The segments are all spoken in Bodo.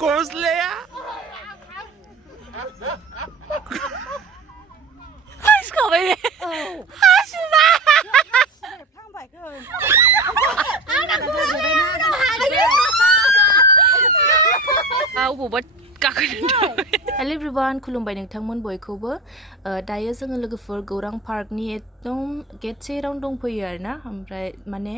Gosleya. Haşka be. Haşma. Hello everyone, खुलुमबाय नोंथांमोन बयखौबो दायो जोङो लोगोफोर गौरां पार्कनि एकदम गेट सेराव दंफैयो आरोना ओमफ्राय माने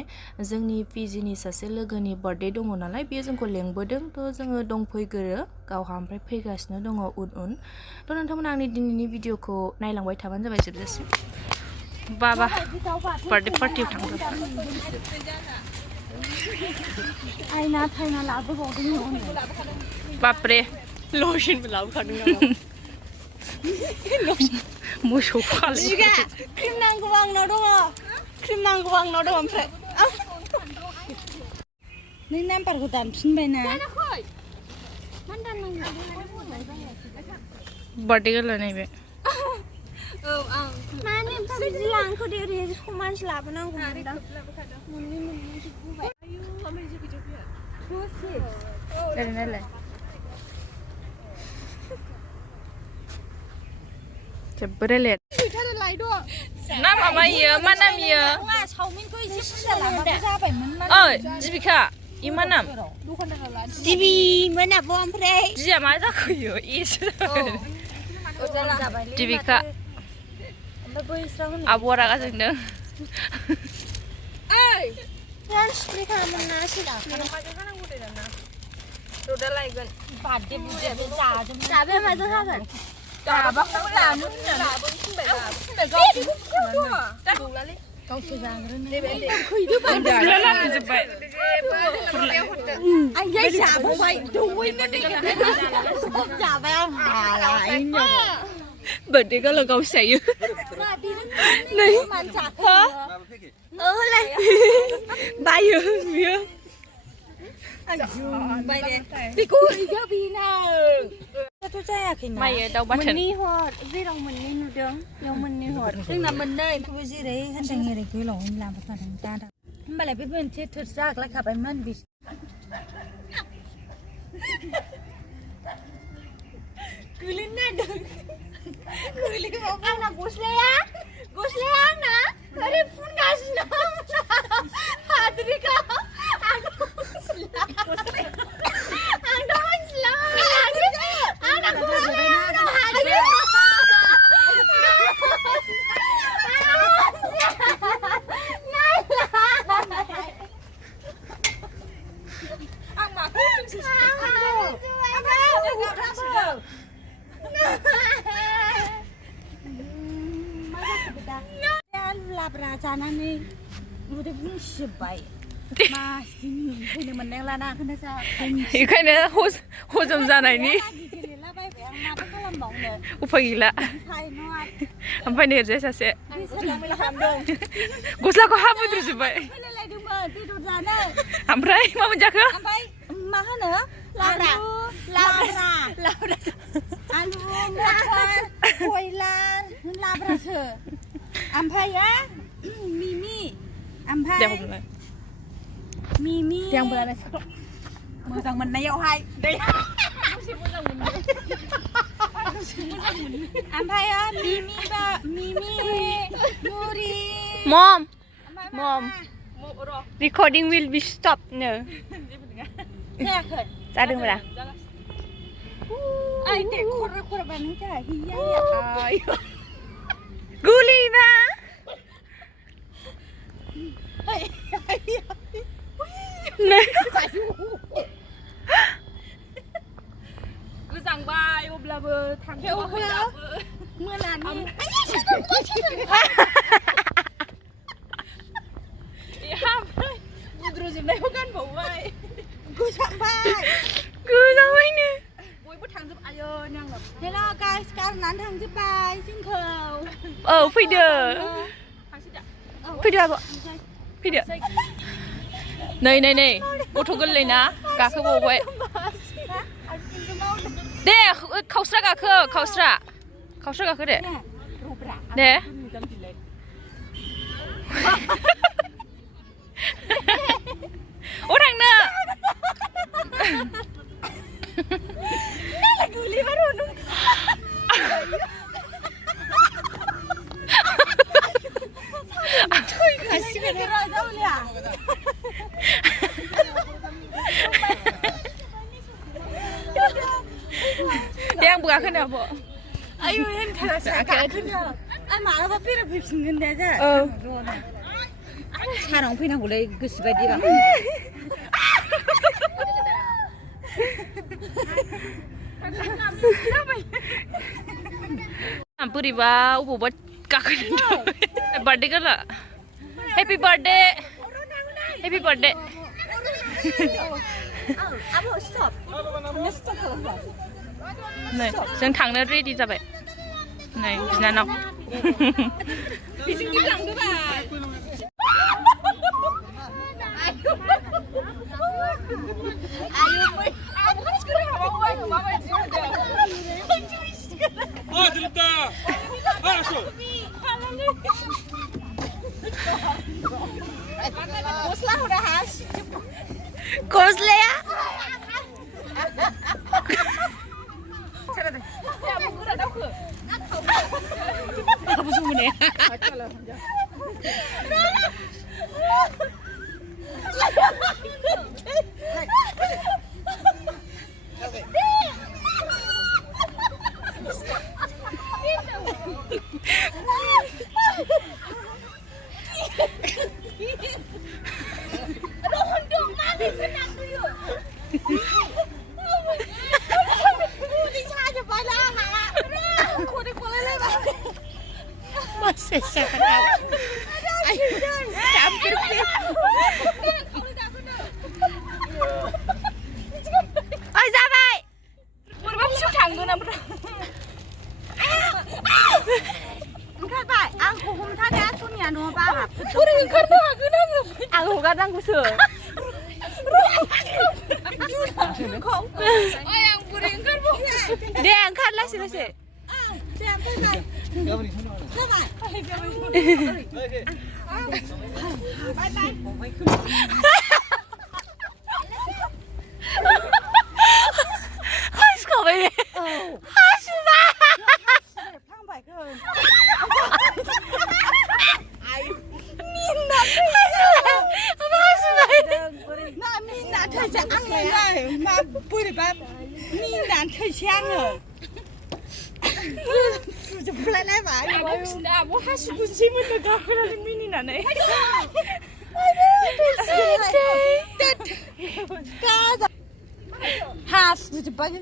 जोंनि पिजिनि सासे लोगोनि बार्थडे दङ नालाय बेयो जोंखौ लेंबोदों थ' जोङो दंफैगोरो गावहा ओमफ्राय फैगासिनो दङ उन थ' नोंथांमोना आंनि दिनैनि भिडिअखौ नायलांबाय थाबानो जाबाय जोबजासिम बाबा बार्थडे पार्टियाव थांगोन आयना थायना लाबोबावदों बापरे ल'शनबो लाबोखादों नामा मोसौ फालो क्रिम नांगौ आंनाव दङ क्रिम नांगौ आंनाव दङ ओमफ्राय नों नाम्बारखौ दानफिनबायना बार्थडे गाला नैबे औ आं माने बिदि लांखौ दे समानसो लाबोनांगौ मोनदां मोननै बुंबाय ओरैनोलाय जेबो रायलाया ना मामा इयो मा नाम इयो सावमिनखौ एसे बुरजा लाबाबो जाबायमोन ओइ दिबिका इ मा नाम दिबि मोन आब' ओमफ्राय दिया मा जाखो इयो इसो दिबिका आब'आ रागा जोंदों ओइ फन स्प्रे खालामोन ना रोदा लायगोन बार्थडे बुरजा बे जाजोबनो जाबाय माजों जागोन जाबाखौ लानो गावसो जाग्रोनो खैदो लालांजोब्बाय आयै जाबाय दौवैनो जाबाय आं हालाय बार्थडे गाला गावसो जायो नै हा ओलाय बायो बियो बेखौ हैगा बेनो थ' जायाखैना मायो दाउ बाथोन मोननै हर जेराव मोननै नुदों बेयाव मोननै हर जोंना मोननै बेखौबो जेरै होनदों एरै गोलावैनो लाबोखादों दादा होमबालाय बे मोनसे थोरसि आग्लायखाबायमोन बिस गोलैनो नांदों आंना गस्लाया आंना ओरै फुनगासिनो हाद्रिखौ लाब्रा जानानै उदै बुंसिजोब्बाय मासिनि फैनो मोननाय ना बेखायनो हजम जानायनि उफाय गैला ओमफ्राय नेरजाय सासे गस्लाखौ हाबुद्रुजोब्बाय ओमफ्राय मा मोनजाखो मा होनो लाब्रा आलु मटर बयलार लाब्रासो ओमफ्राय मिमि ओमफ्राय मिमि मोजां मोननायावहाय ओमफ्राय मिमि मुरि मम recording will be stopped no जायाखै जादोंब्रा ओइ दे खरबा नों जाहैया गुलिबा गोजांबाय अब्लाबो थांथेवबो मोनानि बुद्रुजोबनायखौ गानबावबाय गोजांबायनो बयबो थांजोब आयो नांगौ हेल' गाइस गारनानै थांजोब्बाय जोंखौ औ फैदो आब' फैदो नै गथ' गोरलै ना गाखोबावबाय दे खावस्रा गाखो खावस्रा गाखो दे अ थांनो गाखोनो आब' आयु होनथारासै गाखोनो मालाबा बेरायफैफिनगोन दे जों सानावनो फैनांगौलै गोसोबायदि बोरैबा अबावबा गाखोनो बार्थडे गाला हेपि बार्थडे हेपि बार्थडे नै जों थांनो रेडि जाबाय नै बिनानाव Koslea? Apa semua ni? Masih sangat. Hampir. Oi, sampai. Berapa sih tanggung apa? Enggak, aku tadi aku ni anu apa? Udah karena aku nang. Aku kadang kusuk. Oh, yang beringkar bu. Dia angkat lah sini. Half with the buggy.